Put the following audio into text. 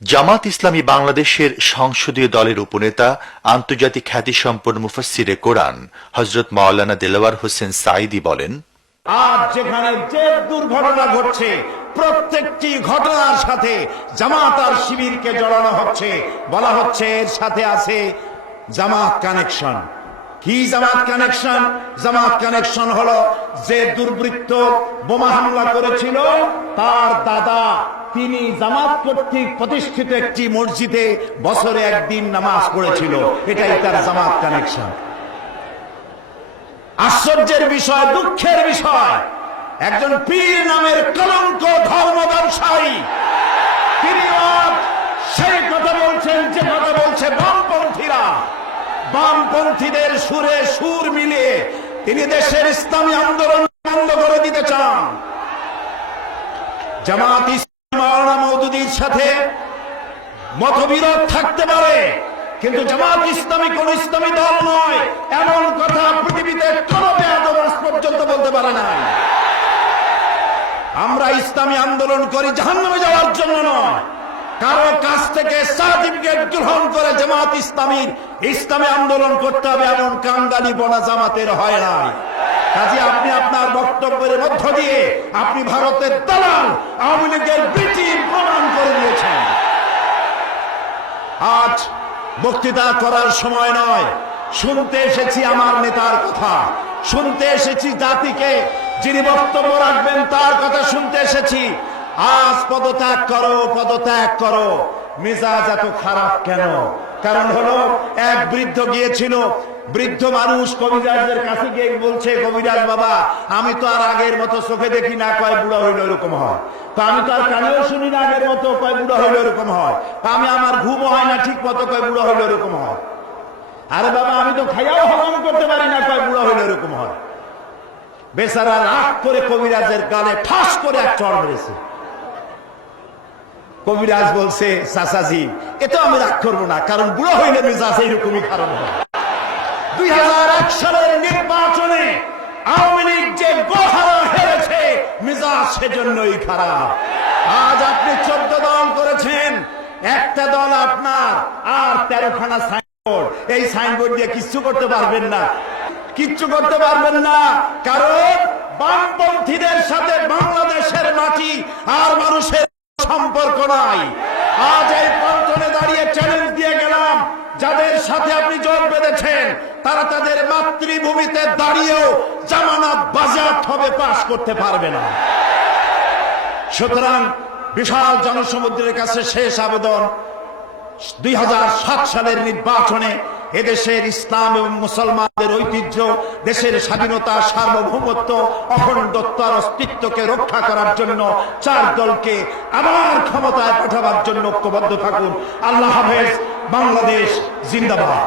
জামাত ইসলামী বাংলাদেশের সংসদীয় দলের উপনেতা আন্তর্জাতিক খ্যাতিসম্পন্ন মুফাসসিরে কোরআন হযরত মাওলানা দেলাওয়ার হোসেন সাঈদী বলেন, আজ যেখানে যে দুর্ঘটনা ঘটছে প্রত্যেকটি ঘটনার সাথে জামাত আর শিবিরকে জড়ানো হচ্ছে, বলা হচ্ছে এর সাথে আছে জামাত কানেকশন। কি জামাত কানেকশন? জামাত কানেকশন হলো যে দুর্বৃত্ত বোমা হামলা করেছিল তার দাদা, তিনি জামাত কর্তৃক প্রতিষ্ঠিত একটি মসজিদে বছরে একদিন নামাজ পড়েছিল, এটাই তার জামাত কানেকশন। আশ্চর্যের বিষয়, দুঃখের বিষয়, একজন পীর নামের কলঙ্ক ধর্ম ব্যবসায়ী তিনি সেই কথা বলছেন যে কথা বলছে বামপন্থীরা। বামপন্থীদের সুরে সুর মিলিয়ে তিনি দেশের ইসলামী আন্দোলন বন্ধ করে দিতে চান। জামাত ইসলামী মাওলানা মওদুদীর সাথে মতবিরোধ থাকতে পারে, কিন্তু জামাত ইসলামী কোন ইসলামী দল নয়, এমন কথা পৃথিবীতে কোন বেয়াদব আজ পর্যন্ত বলতে পারে না। আমরা ইসলামী আন্দোলন করি জাহান্নামে যাওয়ার জন্য নয়, কারো কাছ থেকে সার্টিফিকেট গ্রহণ করে জামাত ইসলামী আন্দোলন করতে হবে এমন কাঙ্গালি বনা জামাতের হয় নাই। কাজে আপনি আপনার বক্তব্যের মধ্য দিয়ে আপনি ভারতের দালাল আওয়ামী লীগের ব্রিটিশ প্রমাণ করে দিয়েছেন। আজ বক্তৃতা করার সময় নয়, শুনতে এসেছি আমার নেতার কথা, শুনতে এসেছি জাতিকে যিনি বক্তব্য রাখবেন তার কথা শুনতে এসেছি। আজ পদত্যাগ করো, পদত্যাগ করো। মেজাজ এত খারাপ কেন? কারণ হলো এক বৃদ্ধ গিয়েছিল, বৃদ্ধ মানুষ কবিরাজের কাছে গিয়ে বলছে, কবিরাজ বাবা আমি তো আর আগের মতো চোখে দেখি না, কয় বুড়া হইলো এরকম হয়, আমি তো আর কানেও শুনি না আগের মতো, কয় বুড়া হইলো এরকম হয়, আমি আমার ঘুমও হয় না ঠিক মতো, কয় বুড়া হইলো এরকম হয়। আরে বাবা আমি তো খাইয়াও হজম করতে পারি না, কয় বুড়া হইলো এরকম হয়। বেচারা রাগ করে কবিরাজের গালে ঠাস করে এক চড় মেরেছে। কবিরাজ বলছে, চাচাজি এটা আমি রাগ করবো না, কারণ বুড়ো হইলে মেজাজ এইরকমই খারাপ হয়। 2001 সালের নির্বাচনে আওয়ামী লীগ যে গোহারা হেরেছে মেজাজ সেজন্যই খারাপ। আজ আপনি 14 দল করেছেন, একটা দল আপনার আর 13খানা সাইনবোর্ড, এই সাইনবোর্ড দিয়ে কিচ্ছু করতে পারবেন না, কিচ্ছু করতে পারবেন না, কারণ বামপন্থীদের সাথে বাংলাদেশের মাটি আর মানুষের সম্পর্ক নাই। আজ এই পল্টনে দাঁড়িয়ে চ্যালেঞ্জ দিয়ে গেলাম, যাদের সাথে আপনি জোট বেঁধেছেন তারা তাদের মাতৃভূমিতে দাঁড়িয়েও জামানত বাজেয়াপ্ত হবে, পাশ করতে পারবে না। সুতরাং বিশাল জনসমুদ্রের কাছে শেষ আবেদন, 2007 সালের নির্বাচনে এদেশের ইসলাম এবং মুসলমানদের ঐতিহ্য, দেশের স্বাধীনতা, সার্বভৌমত্ব, অখণ্ডত্ব আর অস্তিত্বকে রক্ষা করার জন্য 4 দলকে আবার ক্ষমতায় পাঠাবার জন্য ঐক্যবদ্ধ থাকুন। আল্লাহ হাফেজ। বাংলাদেশ জিন্দাবাদ।